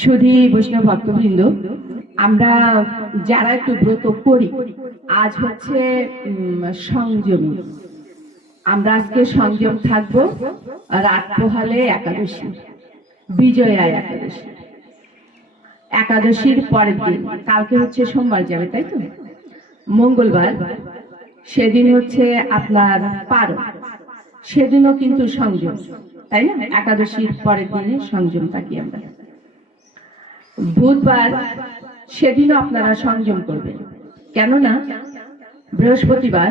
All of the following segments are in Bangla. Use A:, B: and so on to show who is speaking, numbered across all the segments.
A: সুধী বৈষ্ণব ভক্তবৃন্দ, আমরা যারা একটু ব্রত করি, আজ হচ্ছে সংযমী। আমরা আজকে সংযম থাকব রাত পোহালে একাদশী, বিজয়া একাদশী। একাদশীর পরের দিন, কালকে হচ্ছে সোমবার যাবে, তাই তো? মঙ্গলবার, সেদিন হচ্ছে আপনার পারো সেদিনও কিন্তু সংযম। তাই না? একাদশীর পরের দিনে সংযম থাকি আমরা। বুধবার সেদিনও আপনারা সংযম করবেন। কেননা বৃহস্পতিবার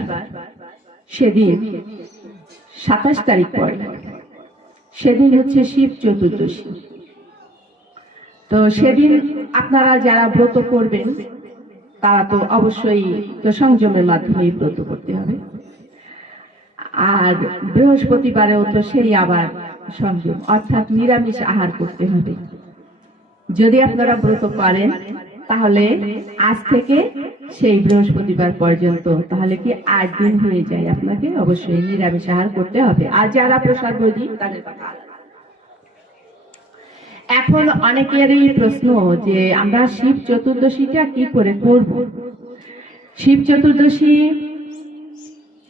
A: সেদিন সাতাশ তারিখ পরে সেদিন হচ্ছে শিব চতুর্দশী। তো সেদিন আপনারা যারা ব্রত করবেন, তারা তো অবশ্যই তো সংযমের মাধ্যমেই ব্রত করতে হবে। আর বৃহস্পতিবারেও তো সেই আবার সংযম অর্থাৎ নিরামিষ আহার করতে হবে। যদি আপনারা ব্রত করেন তাহলে আজ থেকে সেই বৃহস্পতিবার পর্যন্ত, তাহলে কি আট দিন হয়ে যায় আপনাকে অবশ্যই নিরামিষ আহার করতে হবে। আর যারা প্রসাদ ভোজি তাদের কথা এখন অনেকেরই প্রশ্ন যে আমরা শিব চতুর্দশীটা কি করে করব? শিব চতুর্দশী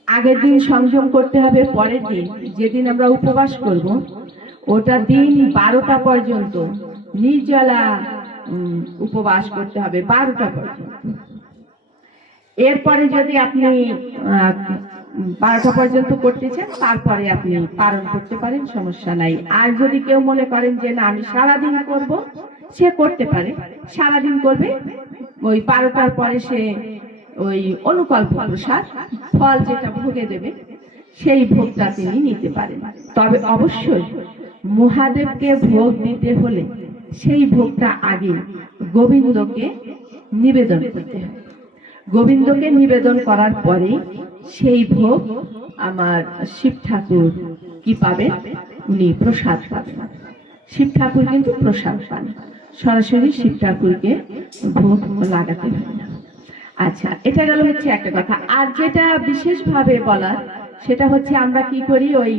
A: আগের দিন সংযম করতে হবে, পরের দিন। যেদিন আমরা উপবাস করব, ওটা দিন বারোটা পর্যন্ত নির্জলা উপবাস করতে হবে, বারোটা পর্যন্ত। এরপরে যদি আপনি বারোটা পর্যন্ত করতে চান, তারপরে আপনি পালন করতে পারেন, সমস্যা নাই। আর যদি কেউ মনে করেন যে, না, আমি সারাদিন করব, সে করতে পারে। সারাদিন করবে, ওই বারোটার পরে সে ওই অনুকল্প প্রসাদ, ফল যেটা ভোগে দেবে, সেই ভোগটা তিনি নিতে পারেন। তবে অবশ্যই মহাদেবকে ভোগ দিতে হলে সেই ভোগটা আগে গোবিন্দকে নিবেদন করতে হবে। গোবিন্দকে নিবেদন করার পরে সেই ভোগ আমার শিব ঠাকুর কি পাবেন উনি প্রসাদ পাবেন। শিব ঠাকুর কিন্তু প্রসাদ পান। সরাসরি শিব ঠাকুরকে ভোগ লাগাতে হয় না। আচ্ছা এটা গেল হচ্ছে একটা কথা। আর যেটা বিশেষভাবে বলা সেটা হচ্ছে আমরা কি করি, ওই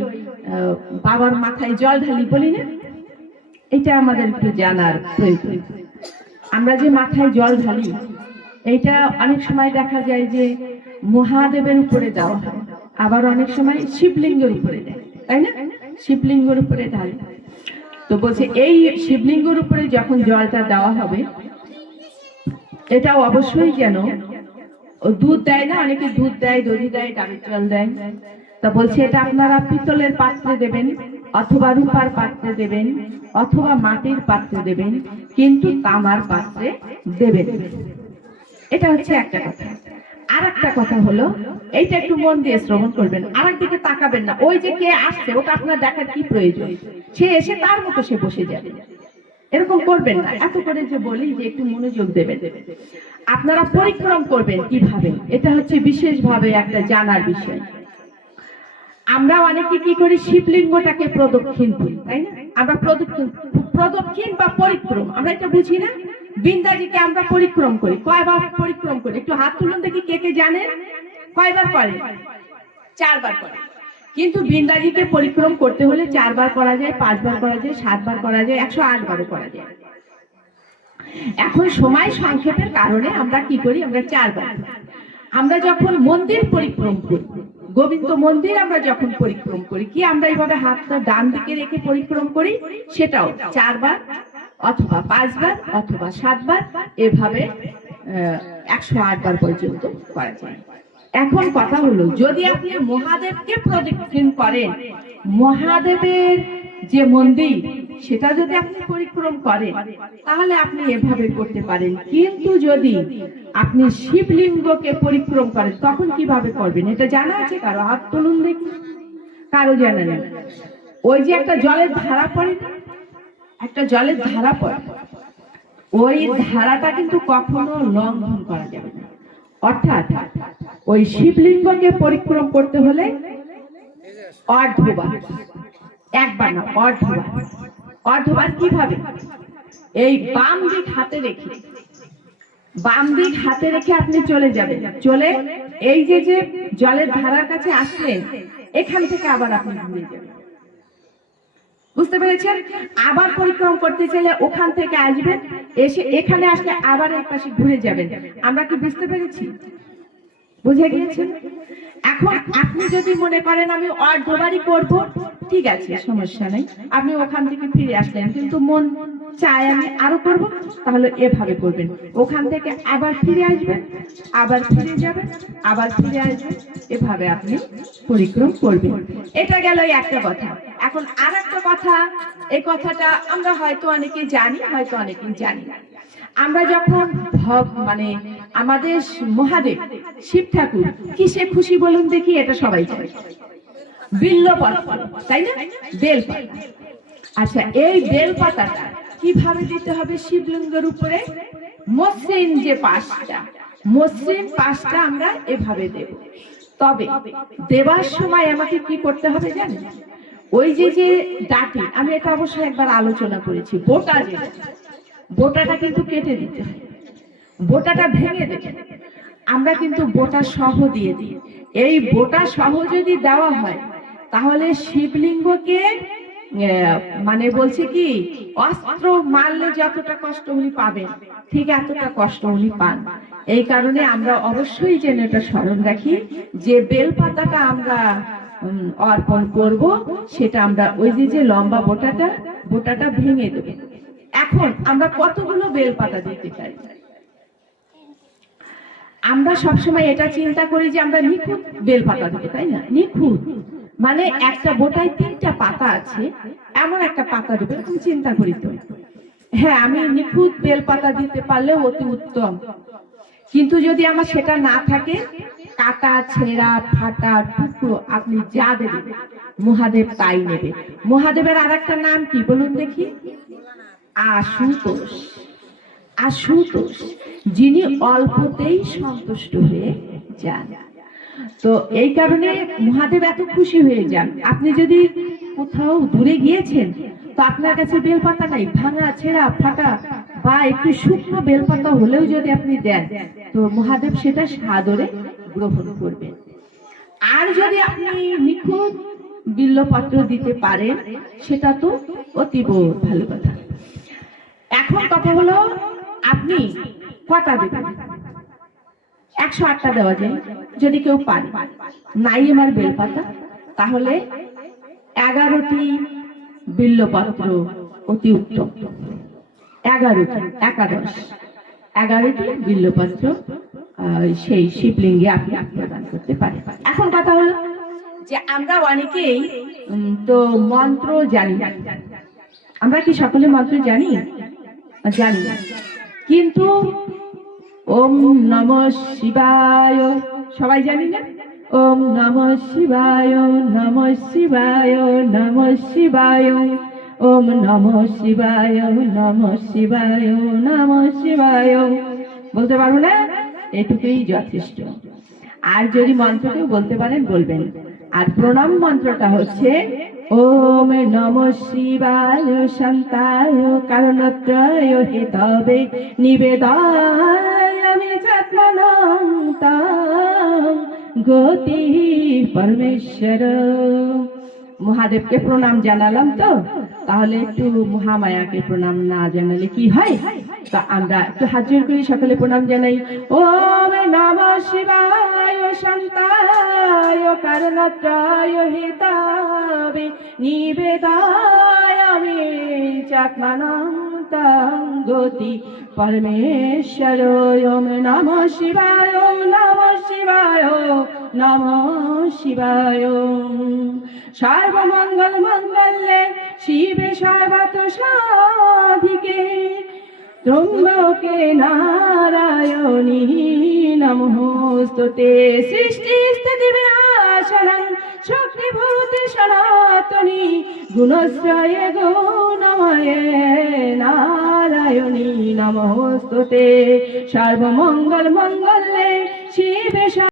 A: বাবার মাথায় জল ঢালি, বলি না? এটা আমাদের একটু জানার প্রয়োজন। আমরা যে মাথায় জল ঢালি, এইটা অনেক সময় দেখা যায় যে মহাদেবের উপরে দেওয়া হয়, আবার অনেক সময় শিবলিঙ্গের উপরে দেয়, তাই না? শিবলিঙ্গের উপরে ঢালে। তো বলছে, এই শিবলিঙ্গের উপরে যখন জলটা দেওয়া হবে এটা অবশ্যই কেন? দুধ দেয় না, অনেকে দুধ দেয়, দধি দেয় ডাবের জল দেয়। তা বলছে, এটা আপনারা পিতলের পাত্রে দেবেন, অথবা রূপার পাত্রে দেবেন, অথবা মাটির পাত্রে দেবেন, কিন্তু তামার পাত্রে দেবেন। এটা হচ্ছে একটা কথা। আর একটা কথা হলো, এইটা একটু মন দিয়ে শ্রবণ করবেন। আর দিকে তাকাবেন না। ওই যে কে আসছে ওটা আপনার দেখার কি প্রয়োজন? সে এসে তার মতো সে বসে যাবে। এরকম করবেন না। এত করে যে বলি যে একটু মনোযোগ দেবেন। আপনারা পরিক্রম করবেন কীভাবে? এটা হচ্ছে বিশেষভাবে একটা জানার বিষয়। আমরা অনেকে কি করি? শিবলিঙ্গটাকে প্রদক্ষিণ করি, তাই না? আমরা প্রদক্ষিণ প্রদক্ষিণ বা পরিক্রম, আমরা এটা বুঝি না? বৃন্দাজিকে আমরা পরিক্রম করি। কয়বার পরিক্রম করি? একটু হাত তুলুন দেখি কে কে জানেন কয়বার করে? চারবার করে। কিন্তু বৃন্দাজিকে পরিক্রম করতে হলে চারবার করা যায়, পাঁচবার করা যায়, সাতবার করা যায়, একশো আটবারও করা যায়। এখন সময় সংক্ষেপের কারণে আমরা কি করি? আমরা চারবার আমরা যখন মন্দির পরিক্রম করি, গোবিন্দ মন্দির আমরা যখন পরিক্রম করি, কি আমরা এইভাবে হাতটা ডান দিকে রেখে পরিক্রম করি? সেটাও চারবার অথবা পাঁচবার অথবা সাতবার এভাবে একশো আটবার পর্যন্ত করা যায়। এখন কথা হলো, যদি আপনি মহাদেবকে প্রদক্ষিণ করেন, মহাদেবের যে মন্দির, সেটা যদি আপনি পরিক্রম করেন, তাহলে আপনি এভাবে করতে পারেন। কিন্তু যদি আপনি শিবলিঙ্গকে পরিক্রম করেন, তখন কীভাবে করবেন? এটা জানা আছে কারও? হাত তুলুন দেখি। কারও জানা নেই। ওই যে একটা জলের ধারা পড়ে একটা জলের ধারা পড়ে। ওই ধারাটা কিন্তু কখনো লঙ্ঘন করা যাবে না। অর্থাৎ ওই শিবলিঙ্গকে পরিক্রম করতে হলে অর্ধবার। একবার না, অর্ধবার। অর্ধবার কীভাবে? এই বাম দিক হাতে রেখে। বাম দিক হাতে রেখে আপনি চলে যাবেন। চলে এই যে যে জলের ধারার কাছে আসলেন, এখান থেকে আবার আপনি ঘুরে যাবেন। বুঝতে পেরেছেন? আবার পরিক্রম করতে চাইলে ওখান থেকে আসবেন, এসে এখানে আসলে আবার এই পাশে ঘুরে যাবেন। আমরা কি বুঝতে পেরেছি? বুঝে গিয়েছেন? এখন আপনি যদি মনে করেন আমি অর্ধবারই করব, ঠিক আছে, সমস্যা নেই। আপনি ওখান থেকে ফিরে আসলেন, কিন্তু মন চায় আমি আরও করব, তাহলে এভাবে করবেন। ওখান থেকে আবার ফিরে আসবেন, আবার ফিরে যাবেন, আবার ফিরে আসবেন। এভাবে আপনি পরিক্রম করবেন। এটা গেল একটা কথা। এখন আর একটা কথা, এই কথাটা আমরা হয়তো অনেকে জানি, হয়তো অনেকেই জানি আমরা যখন ভব মানে আমাদের মহাদেব শিব ঠাকুর কিসে খুশি বলুন দেখি, এটা সবাই জানে। বিল্ল তাই না? বেল আচ্ছা এই বেল পাতাটা কীভাবে দিতে হবে শিবলিঙ্গের উপরে? মসৃণ যে পাশটা, মসৃণ পাশটা আমরা এভাবে দেব। তবে দেবার সময় আমাকে কি করতে হবে জানেন? ওই যে যে ডাটি, আমি এটা অবশ্যই একবার আলোচনা করেছি, বোটা বোটাটা কিন্তু কেটে দিতে হয়। বোটাটা ভেঙে দেবে আমরা কিন্তু বোটা সহ দিয়ে দিই। এই বোটা সহ যদি দেওয়া হয়, তাহলে শিবলিঙ্গকে মানে বলছে কি, অস্ত্র মারলে যতটা কষ্ট উনি পাবেন, ঠিক এতটা কষ্ট উনি পান। এই কারণে আমরা অবশ্যই যেন এটা স্মরণ রাখি, যে বেল পাতাটা আমরা অর্পণ করব, সেটা আমরা ওই যে যে লম্বা বোটাটা বোটাটা ভেঙে দেবো। এখন আমরা কতগুলো বেল পাতা দিতে পারি আমরা সবসময় এটা চিন্তা করি যে আমরা নিখুঁত বেল পাতা দেবো, তাই না? নিখুঁত। মানে একটা বোটায় তিনটা পাতা আছে, এমন একটা পাতা দেবো, এরকম চিন্তা করি তো। হ্যাঁ আমি নিখুঁত বেল পাতা দিতে পারলে অতি উত্তম। কিন্তু যদি আমার সেটা না থাকে, কাটা, ছেঁড়া, ফাটা, টুকরো আপনি যা দেবেন, মহাদেব তাই নেবে। মহাদেবের আর একটা নাম কি বলুন দেখি? আশুতোষ। আশুতোষ, যিনি অল্পতেই সন্তুষ্ট হয়ে যান। তো এই কারণে মহাদেব এত খুশি হয়ে যান। আপনি যদি কোথাও দূরে গিয়েছেন, তো আপনার কাছে বেলপাতা নাই, ভাঙা, ছেঁড়া ফাটা বা একটু শুকনো বেলপাতা হলেও যদি আপনি দেন, তো মহাদেব সেটা সাদরে গ্রহণ করবেন। আর যদি আপনি নিখুঁত বিল্লপত্র দিতে পারেন, সেটা তো অতীব ভালো কথা। এখন কথা হলো আপনি কটা দেবেন? একশো আটটা দেওয়া যায়, যদি কেউ পারে। নাই আমার বেলপাতা, তাহলে এগারোটি বিল্লপত্র অতি উত্তম। এগারোটি, একাদশ। এগারোটি বিল্লপত্র সেই শিবলিঙ্গে আপনি প্রদান করতে পারেন। এখন কথা হলো যে আমরা অনেকেই তো মন্ত্র জানি আমরা কি সকলে মন্ত্র জানি? জানি না। কিন্তু ওম নম শিবায়। সবাই জানি না? ওম নম শিবায় নম শিবায় নম শিবায়। ওম নম শিবায় নম শিবায় নম শিবায়। বলতে পারব না? এটুকুই যথেষ্ট। আর যদি মন্ত্র কেউ বলতে পারেন, বলবেন। আর প্রণাম মন্ত্রটা হচ্ছে ওম নম শিবায় শান্তায় কারণত্রয় হেতবে নিবেদায় আমি গতি পরমেশ্বর। মহাদেবকে প্রণাম জানালাম তো, তাহলে একটু মহামায়াকে প্রণাম না জানালে কি হয়? তা আমরা একটু হাজির করি, সকলে প্রণাম জানাই। ওম নম শিবায় শান্তায় কারণত্রয় হিতাবে নিবেদায় আমি চাকমানন্তাং গতি পরমেশ্বর ওম নম শিবায় নম শিবায় নম শিবায় সর্বমঙ্গল মঙ্গলে শিবে সর্বত সাধিকে ত্রম্বকে নারায়ণী নমস্তুতে সৃষ্টি স্থিতি বিনাশনং শক্তিভূতে সনাতনী গুণশ্রয়ে নারায়ণী সর্বমঙ্গল মঙ্গলে শিবে